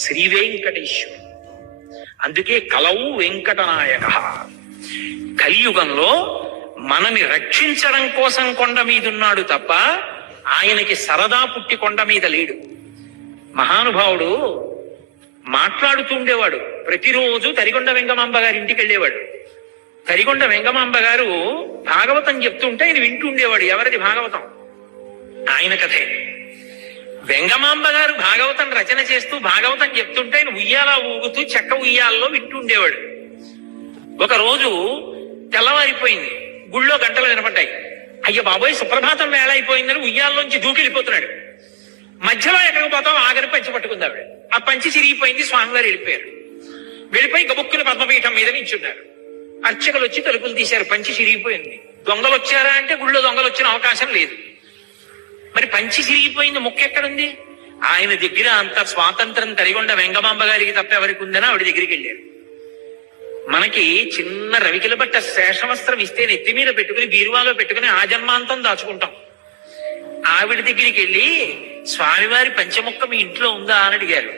శ్రీ వెంకటేశ్వరుడు. అందుకే కలవు వెంకటనాయక. కలియుగంలో మనని రక్షించడం కోసం కొండ మీదున్నాడు తప్ప ఆయనకి సరదా పుట్టి కొండ మీద లేడు. మహానుభావుడు మాట్లాడుతూ ఉండేవాడు. ప్రతిరోజు తరిగొండ వెంగమాంబ గారి ఇంటికి వెళ్ళేవాడు. తరిగొండ వెంగమాంబ గారు భాగవతం చెప్తుంటే ఆయన వింటూ ఉండేవాడు. ఎవరిది భాగవతం? ఆయన కథే. వెంగమాంబ గారు భాగవతం రచన చేస్తూ భాగవతం చెప్తుంటే ఆయన ఉయ్యాలా ఊగుతూ చెక్క ఉయ్యాలలో వింటూ ఉండేవాడు. ఒకరోజు తెల్లవారిపోయింది, గుళ్ళో గంటలు వినపడ్డాయి. అయ్య బాబోయ్, సుప్రభాతం వేళ అయిపోయిందని ఉయ్యాల్లోంచి దూకెళ్ళిపోతున్నాడు. మధ్యలో ఎక్కడికి పోతాం, ఆగని పంచి పట్టుకుందావిడ. ఆ పంచి చిరిగిపోయింది. స్వామివారు వెళ్ళిపోయారు. వెళ్ళిపోయి గబుక్కుని పద్మపీఠం మీద నించున్నారు. అర్చకులు వచ్చి తలుపులు తీశారు. పంచి చిరిగిపోయింది. దొంగలు వచ్చారా అంటే గుళ్ళో దొంగలు వచ్చిన అవకాశం లేదు. మరి పంచి చిరిగిపోయింది, ముక్కెక్కడుంది? ఆయన దగ్గర అంత స్వాతంత్రం తరిగొండ వెంగమాంబ గారికి తప్ప ఎవరికి ఉందని ఆవిడ దగ్గరికి వెళ్ళారు. మనకి చిన్న రవికిల బట్ట శేషవస్త్రం ఇస్తే నెత్తి మీద పెట్టుకుని బీరువాలో పెట్టుకుని ఆ జన్మాంతం దాచుకుంటాం. ఆవిడ దగ్గరికి వెళ్ళి స్వామివారి పంచముక్క మీ ఇంట్లో ఉందా అని అడిగారు.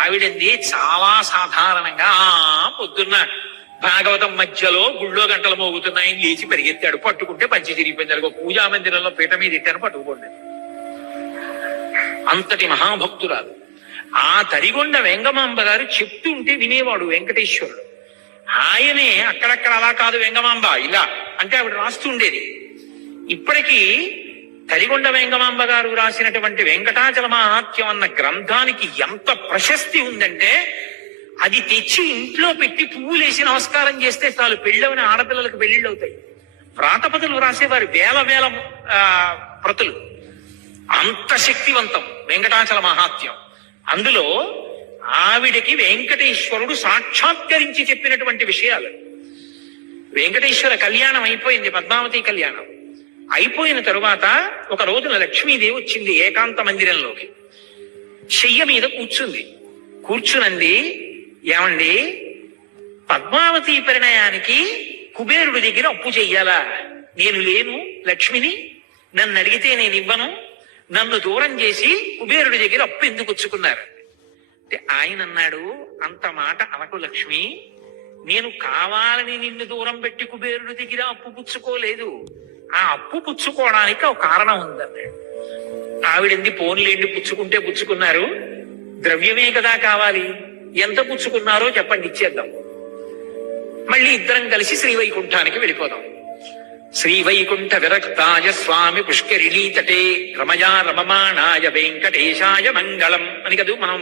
ఆవిడంది చాలా సాధారణంగా, పొద్దున్న భాగవతం మధ్యలో గుళ్ళో గంటలు మోగుతున్నాయని లేచి పరిగెత్తాడు. పట్టుకుంటే పంచి చిరిగిపోయింది. పూజా మందిరంలో పీట మీద ఇట్టాను, పట్టుకుపోండి. అంతటి మహాభక్తురాలు. ఆ తరిగొండ వెంగమాంబ గారు చెప్తుంటే వినేవాడు వెంకటేశ్వరుడు. ఆయనే అక్కడక్కడ అలా కాదు వెంగమాంబ ఇలా అంటే ఆవిడ రాస్తుండేది. ఇప్పటికీ తరిగొండ వెంగమాంబ గారు రాసినటువంటి వెంకటాచల మహాత్మ్యం అన్న గ్రంథానికి ఎంత ప్రశస్తి ఉందంటే, అది తెచ్చి ఇంట్లో పెట్టి పువ్వులేసి నమస్కారం చేస్తే చాలు పెళ్ళవని ఆడపిల్లలకు పెళ్లిళ్ళు అవుతాయి. వ్రాతపతులు రాసేవారు వేల వేల ప్రతులు. అంత శక్తివంతం వెంకటాచల మహాత్మ్యం. అందులో ఆవిడకి వెంకటేశ్వరుడు సాక్షాత్కరించి చెప్పినటువంటి విషయాలు. వెంకటేశ్వర కళ్యాణం అయిపోయింది, పద్మావతి కళ్యాణం అయిపోయిన తరువాత ఒక రోజున లక్ష్మీదేవి వచ్చింది ఏకాంత మందిరంలోకి. చెయ్య మీద కూర్చునంది, ఏమండి, పద్మావతి పరిణయానికి కుబేరుడి దగ్గర అప్పు చెయ్యాలా? నేను లేను లక్ష్మిని, నన్ను అడిగితే నేను ఇవ్వను, నన్ను దూరం చేసి కుబేరుడి దగ్గర అప్పు ఎందుకు వచ్చుకున్నారు అంటే ఆయన అన్నాడు, అంత మాట అనకు లక్ష్మి, నేను కావాలని నిన్ను దూరం పెట్టి కుబేరుడి దగ్గర అప్పు పుచ్చుకోలేదు. ఆ అప్పు పుచ్చుకోవడానికి ఒక కారణం ఉందన్నాడు. ఆవిడంది, పోన్లేండి, పుచ్చుకుంటే పుచ్చుకున్నారు, ద్రవ్యమే కదా కావాలి, ఎంత పుచ్చుకున్నారో చెప్పండి, ఇచ్చేద్దాం. మళ్ళీ ఇద్దరం కలిసి శ్రీవైకుంఠానికి వెళ్ళిపోదాం. శ్రీవైకుంఠ విరక్తాయ స్వామి పుష్కరిణీ తటే రమయా రమమాణాయ వెంకటేశాయ మంగళం అని కదూ మనం